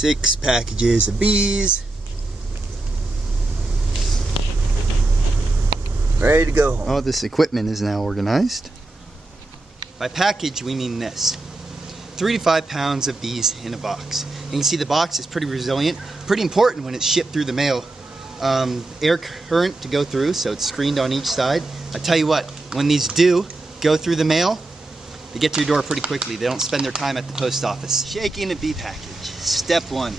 6 packages of bees. Ready to go home. All this equipment is now organized. By package, we mean this. 3 to 5 pounds of bees in a box. And you can see the box is pretty resilient, pretty important when it's shipped through the mail. Air current to go through, so it's screened on each side. I tell you what, when these do go through the mail, they get to your door pretty quickly. They don't spend their time at the post office. Shaking a bee package. Step 1,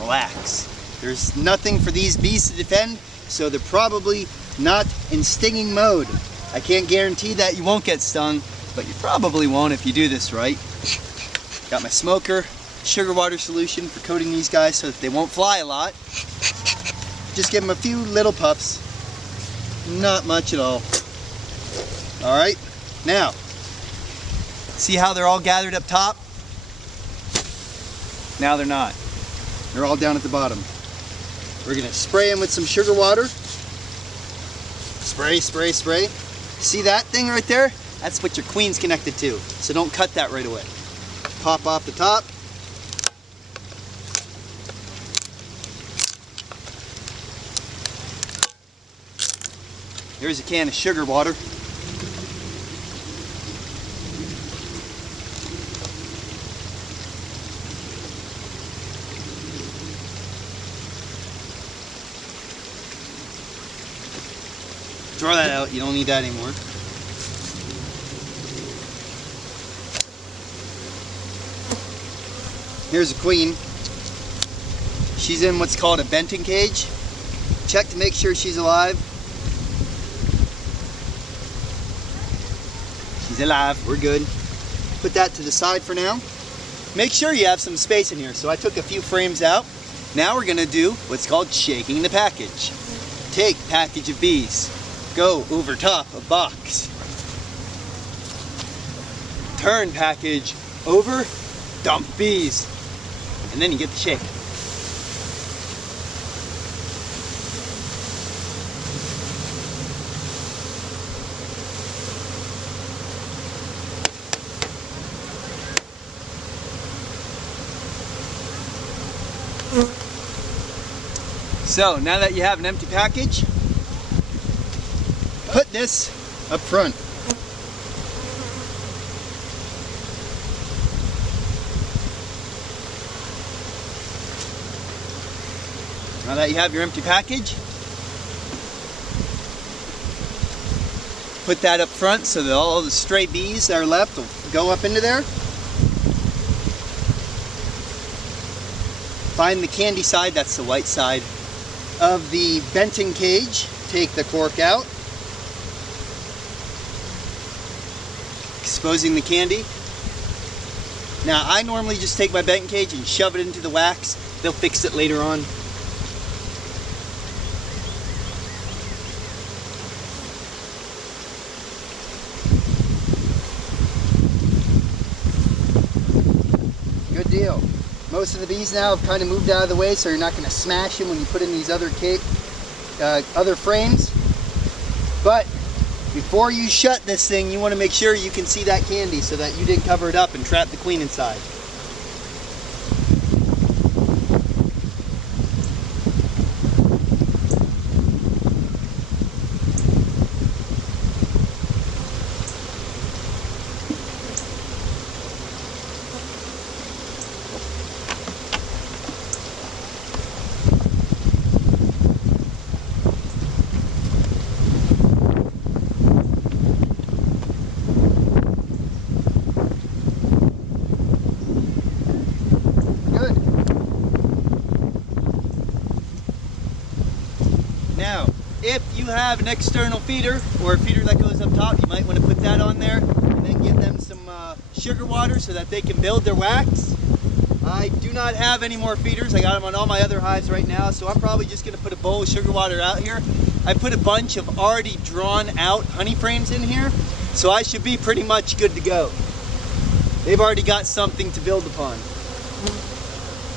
relax. There's nothing for these bees to defend, so they're probably not in stinging mode. I can't guarantee that you won't get stung, but you probably won't if you do this right. Got my smoker, sugar water solution for coating these guys so that they won't fly a lot. Just give them a few little puffs. Not much at all. Alright, now, see how they're all gathered up top? Now they're not. They're all down at the bottom. We're gonna spray them with some sugar water. Spray, spray, spray. See that thing right there? That's what your queen's connected to. So don't cut that right away. Pop off the top. Here's a can of sugar water. Throw that out, you don't need that anymore. Here's a queen. She's in what's called a venting cage. Check to make sure she's alive. She's alive, we're good. Put that to the side for now. Make sure you have some space in here. So I took a few frames out. Now we're gonna do what's called shaking the package. Take package of bees. Go over top of box. Turn package over, dump bees. And then you get the shake. So now that you have an empty package, put this up front. Now that you have your empty package, put that up front so that all the stray bees that are left will go up into there. Find the candy side, that's the white side of the venting cage. Take the cork out. Exposing the candy. Now I normally just take my venting cage and shove it into the wax. They'll fix it later on. Good deal. Most of the bees now have kind of moved out of the way, so you're not going to smash them when you put in these other frames. But before you shut this thing, you want to make sure you can see that candy so that you didn't cover it up and trap the queen inside. Now, if you have an external feeder or a feeder that goes up top, you might want to put that on there and then give them some sugar water so that they can build their wax. I do not have any more feeders. I got them on all my other hives right now, so I'm probably just going to put a bowl of sugar water out here. I put a bunch of already drawn out honey frames in here, so I should be pretty much good to go. They've already got something to build upon.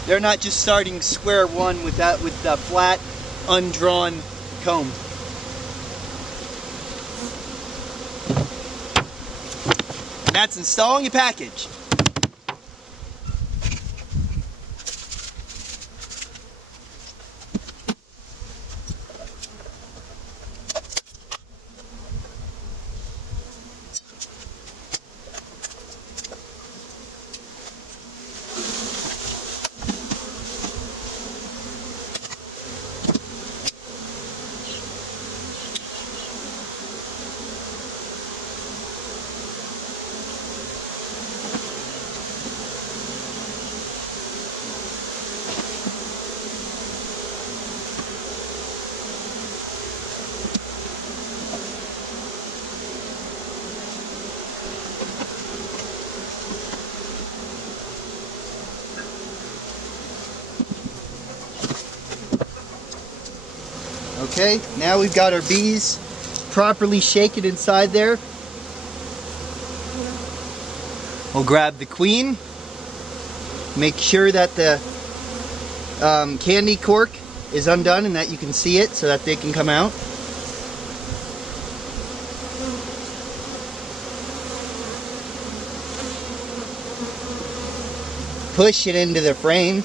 They're not just starting square one with the flat, undrawn comb. And that's installing a package. Okay, now we've got our bees properly shaken inside there. We'll grab the queen, make sure that the candy cork is undone and that you can see it so that they can come out. Push it into the frame.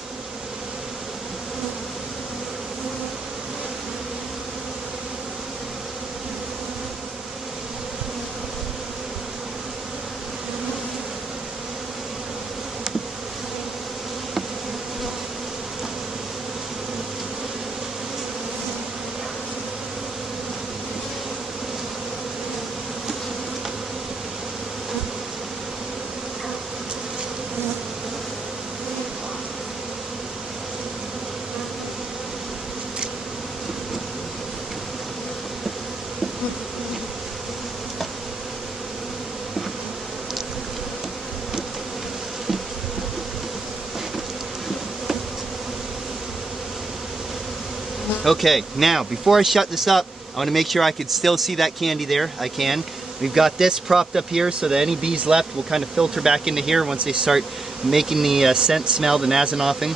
Okay, now before I shut this up, I want to make sure I can still see that candy there. I can. We've got this propped up here so that any bees left will kind of filter back into here once they start making the scent smell, the nasenoffing.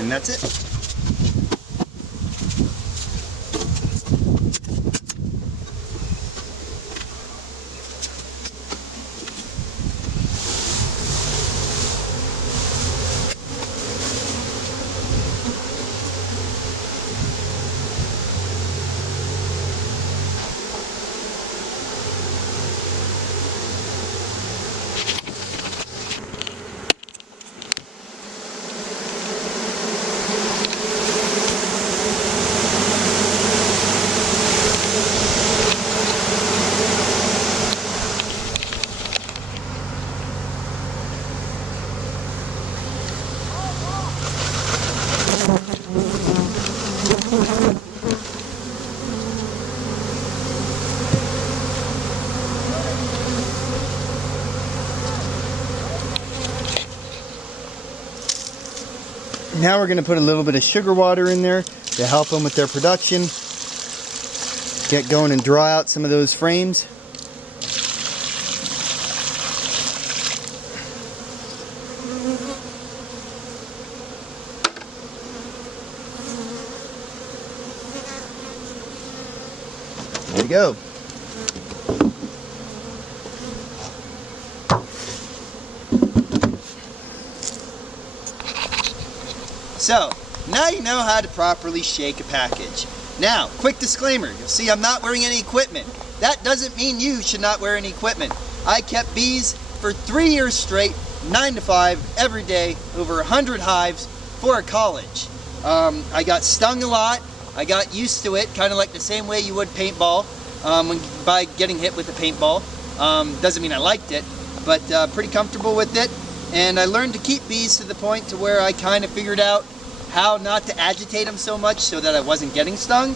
And that's it. Now we're going to put a little bit of sugar water in there to help them with their production. Get going and draw out some of those frames. There you go. So, now you know how to properly shake a package. Now, quick disclaimer, you'll see I'm not wearing any equipment. That doesn't mean you should not wear any equipment. I kept bees for 3 years straight, 9 to 5, every day, over 100 hives for a college. I got stung a lot. I got used to it, kind of like the same way you would paintball, by getting hit with a paintball. Doesn't mean I liked it, but pretty comfortable with it. And I learned to keep bees to the point to where I kind of figured out how not to agitate them so much so that I wasn't getting stung.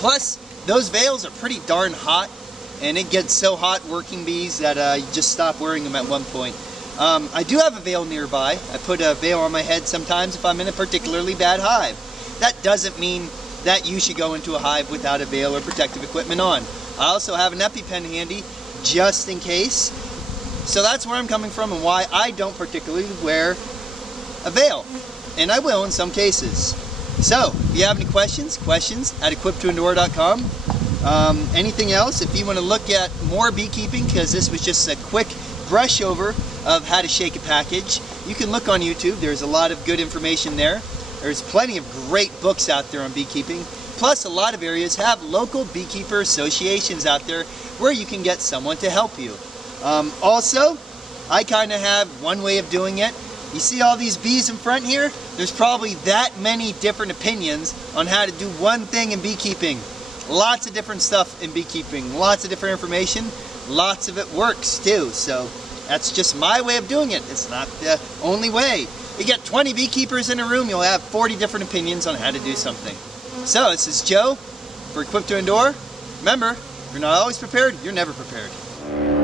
Plus, those veils are pretty darn hot, and it gets so hot working bees that you just stop wearing them at one point. I do have a veil nearby. I put a veil on my head sometimes if I'm in a particularly bad hive. That doesn't mean that you should go into a hive without a veil or protective equipment on. I also have an EpiPen handy just in case. So that's where I'm coming from and why I don't particularly wear a veil. And I will in some cases. So, if you have any questions at equiptoendure.com. Anything else, if you want to look at more beekeeping, because this was just a quick brush over of how to shake a package, you can look on YouTube. There's a lot of good information there. There's plenty of great books out there on beekeeping. Plus, a lot of areas have local beekeeper associations out there where you can get someone to help you. Also, I kind of have one way of doing it. You see all these bees in front here? There's probably that many different opinions on how to do one thing in beekeeping. Lots of different stuff in beekeeping, lots of different information, lots of it works too. So that's just my way of doing it. It's not the only way. You get 20 beekeepers in a room, you'll have 40 different opinions on how to do something. So, this is Joe for Equipped to Endure. Remember, if you're not always prepared, you're never prepared.